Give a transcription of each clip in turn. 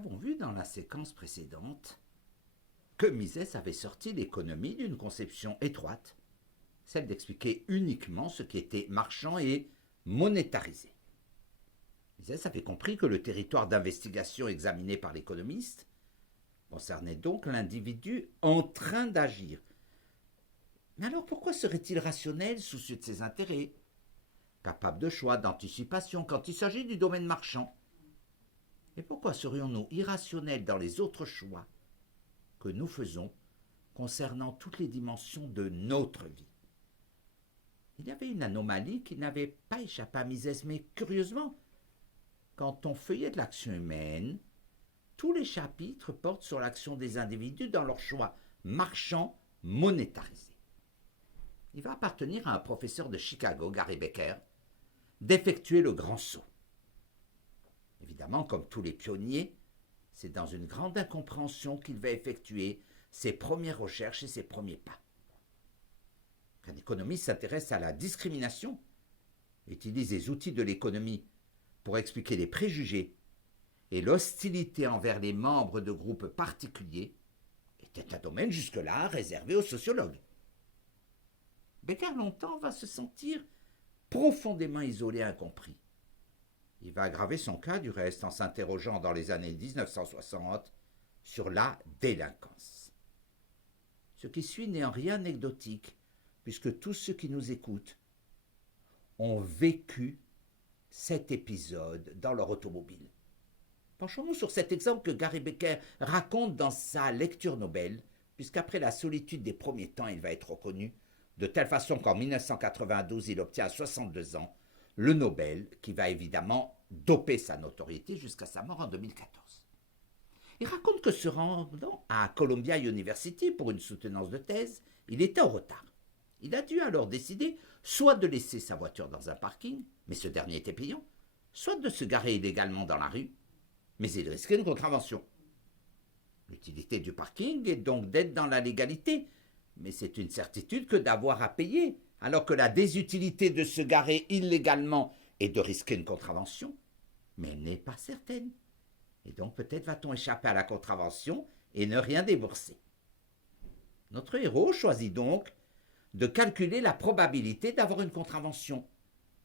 avons vu dans la séquence précédente que Mises avait sorti l'économie d'une conception étroite, celle d'expliquer uniquement ce qui était marchand et monétarisé. Mises avait compris que le territoire d'investigation examiné par l'économiste concernait donc l'individu en train d'agir. Mais alors pourquoi serait-il rationnel, soucieux de ses intérêts, capable de choix, d'anticipation quand il s'agit du domaine marchand? Et pourquoi serions-nous irrationnels dans les autres choix que nous faisons concernant toutes les dimensions de notre vie? Il y avait une anomalie qui n'avait pas échappé à Mises, mais curieusement, quand on feuillette l'action humaine, tous les chapitres portent sur l'action des individus dans leur choix marchand monétarisé. Il va appartenir à un professeur de Chicago, Gary Becker, d'effectuer le grand saut. Évidemment, comme tous les pionniers, c'est dans une grande incompréhension qu'il va effectuer ses premières recherches et ses premiers pas. Qu'un économiste s'intéresse à la discrimination, utilise les outils de l'économie pour expliquer les préjugés et l'hostilité envers les membres de groupes particuliers, était un domaine jusque-là réservé aux sociologues. Becker longtemps va se sentir profondément isolé et incompris. Il va aggraver son cas du reste en s'interrogeant dans les années 1960 sur la délinquance. Ce qui suit n'est en rien anecdotique, puisque tous ceux qui nous écoutent ont vécu cet épisode dans leur automobile. Penchons-nous sur cet exemple que Gary Becker raconte dans sa lecture Nobel, puisqu'après la solitude des premiers temps, il va être reconnu, de telle façon qu'en 1992, il obtient à 62 ans le Nobel, qui va évidemment doper sa notoriété jusqu'à sa mort en 2014. Il raconte que se rendant à Columbia University pour une soutenance de thèse, il était en retard. Il a dû alors décider soit de laisser sa voiture dans un parking, mais ce dernier était payant, soit de se garer illégalement dans la rue, mais il risquait une contravention. L'utilité du parking est donc d'être dans la légalité, mais c'est une certitude que d'avoir à payer, alors que la désutilité de se garer illégalement est de risquer une contravention, mais elle n'est pas certaine. Et donc peut-être va-t-on échapper à la contravention et ne rien débourser. Notre héros choisit donc de calculer la probabilité d'avoir une contravention,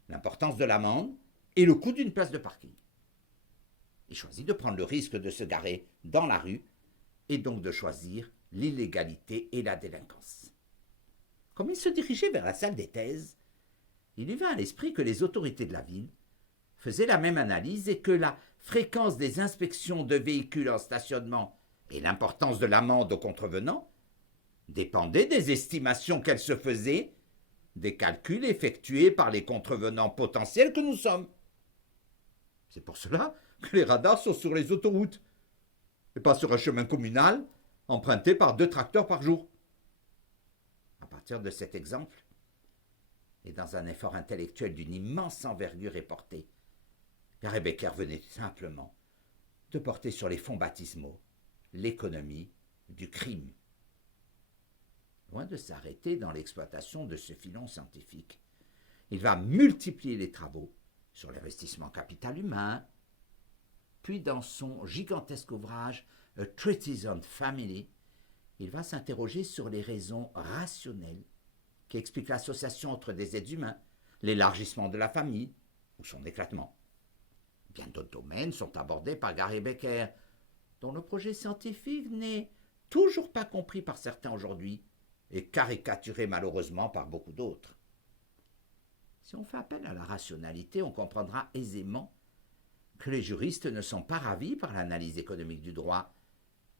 l'importance de l'amende et le coût d'une place de parking. Il choisit de prendre le risque de se garer dans la rue et donc de choisir l'illégalité et la délinquance. Comme il se dirigeait vers la salle des thèses, il lui vint à l'esprit que les autorités de la ville faisaient la même analyse et que la fréquence des inspections de véhicules en stationnement et l'importance de l'amende aux contrevenants dépendaient des estimations qu'elles se faisaient des calculs effectués par les contrevenants potentiels que nous sommes. C'est pour cela que les radars sont sur les autoroutes et pas sur un chemin communal emprunté par 2 tracteurs par jour. À partir de cet exemple, et dans un effort intellectuel d'une immense envergure et portée, Gary Becker venait simplement de porter sur les fonds baptismaux l'économie du crime. Loin de s'arrêter dans l'exploitation de ce filon scientifique, il va multiplier les travaux sur l'investissement capital humain, puis dans son gigantesque ouvrage A Treatise on Family, il va s'interroger sur les raisons rationnelles qui expliquent l'association entre des êtres humains, l'élargissement de la famille ou son éclatement. Bien d'autres domaines sont abordés par Gary Becker, dont le projet scientifique n'est toujours pas compris par certains aujourd'hui et caricaturé malheureusement par beaucoup d'autres. Si on fait appel à la rationalité, on comprendra aisément que les juristes ne sont pas ravis par l'analyse économique du droit,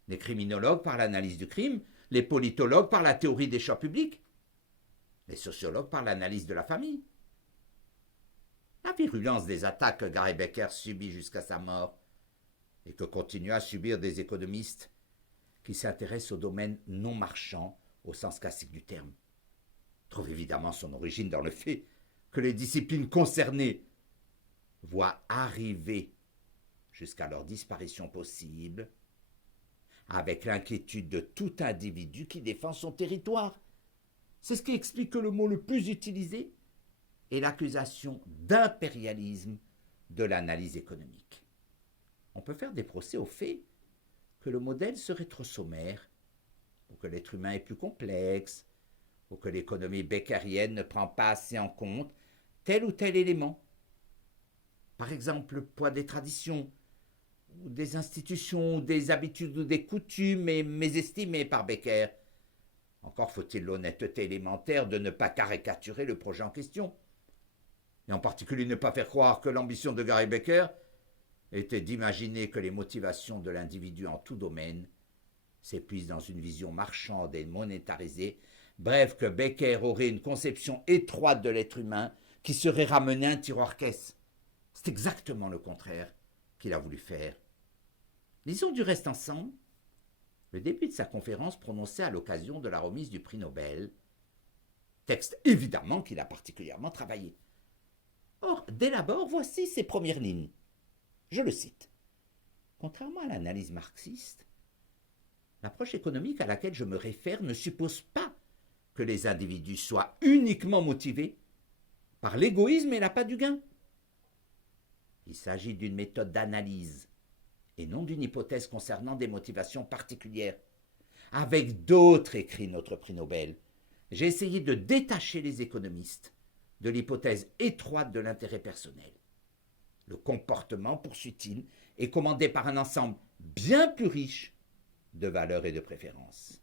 les criminologues par l'analyse du crime, les politologues par la théorie des choix publics, les sociologues par l'analyse de la famille. La virulence des attaques que Gary Becker subit jusqu'à sa mort et que continuent à subir des économistes qui s'intéressent au domaine non marchand au sens classique du terme trouve évidemment son origine dans le fait que les disciplines concernées voient arriver jusqu'à leur disparition possible avec l'inquiétude de tout individu qui défend son territoire. C'est ce qui explique que le mot le plus utilisé est l'accusation d'impérialisme de l'analyse économique. On peut faire des procès au fait que le modèle serait trop sommaire, ou que l'être humain est plus complexe, ou que l'économie beckerienne ne prend pas assez en compte tel ou tel élément. Par exemple, le poids des traditions, ou des institutions, ou des habitudes ou des coutumes mésestimées par Becker. Encore faut-il l'honnêteté élémentaire de ne pas caricaturer le projet en question. Et en particulier ne pas faire croire que l'ambition de Gary Becker était d'imaginer que les motivations de l'individu en tout domaine s'épuisent dans une vision marchande et monétarisée, bref, que Becker aurait une conception étroite de l'être humain qui serait ramené à un tiroir-caisse. C'est exactement le contraire qu'il a voulu faire. Lisons du reste ensemble le début de sa conférence prononcée à l'occasion de la remise du prix Nobel, texte évidemment qu'il a particulièrement travaillé. Or, dès l'abord, voici ses premières lignes. Je le cite. Contrairement à l'analyse marxiste, l'approche économique à laquelle je me réfère ne suppose pas que les individus soient uniquement motivés par l'égoïsme et l'appât du gain. Il s'agit d'une méthode d'analyse et non d'une hypothèse concernant des motivations particulières. Avec d'autres, écrit notre prix Nobel, j'ai essayé de détacher les économistes de l'hypothèse étroite de l'intérêt personnel. Le comportement, poursuit-il, est commandé par un ensemble bien plus riche de valeurs et de préférences.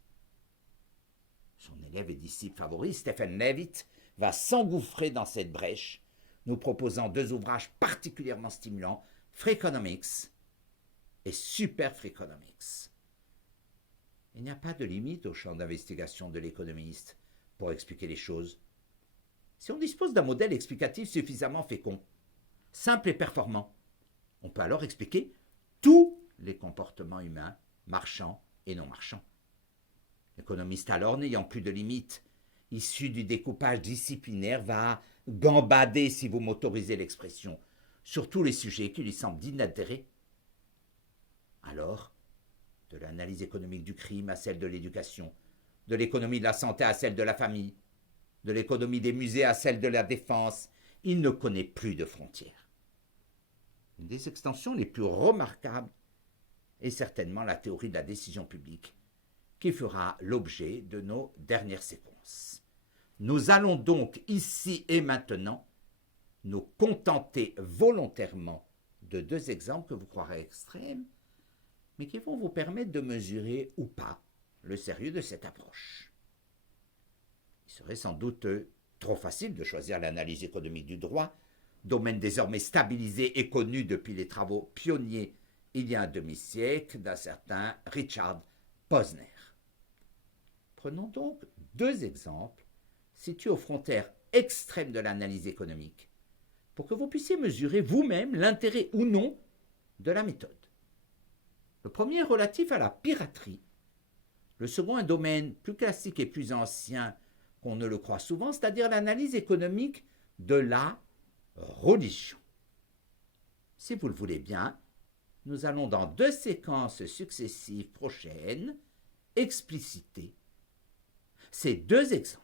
Son élève et disciple favori, Stephen Levitt, va s'engouffrer dans cette brèche, nous proposant deux ouvrages particulièrement stimulants, Freakonomics et Super Freakonomics. Il n'y a pas de limite au champ d'investigation de l'économiste pour expliquer les choses. Si on dispose d'un modèle explicatif suffisamment fécond, simple et performant, on peut alors expliquer tous les comportements humains, marchands et non marchands. L'économiste alors, n'ayant plus de limites, issu du découpage disciplinaire, va gambader, si vous m'autorisez l'expression, sur tous les sujets qui lui semblent d'inintérêt. Alors, de l'analyse économique du crime à celle de l'éducation, de l'économie de la santé à celle de la famille, de l'économie des musées à celle de la défense, il ne connaît plus de frontières. Une des extensions les plus remarquables est certainement la théorie de la décision publique, qui fera l'objet de nos dernières séquences. Nous allons donc ici et maintenant nous contenter volontairement de deux exemples que vous croirez extrêmes, mais qui vont vous permettre de mesurer ou pas le sérieux de cette approche. Il serait sans doute trop facile de choisir l'analyse économique du droit, domaine désormais stabilisé et connu depuis les travaux pionniers il y a un demi-siècle d'un certain Richard Posner. Prenons donc deux exemples situés aux frontières extrêmes de l'analyse économique pour que vous puissiez mesurer vous-même l'intérêt ou non de la méthode. Le premier est relatif à la piraterie, le second un domaine plus classique et plus ancien qu'on ne le croit souvent, c'est-à-dire l'analyse économique de la religion. Si vous le voulez bien, nous allons dans deux séquences successives prochaines expliciter ces deux exemples.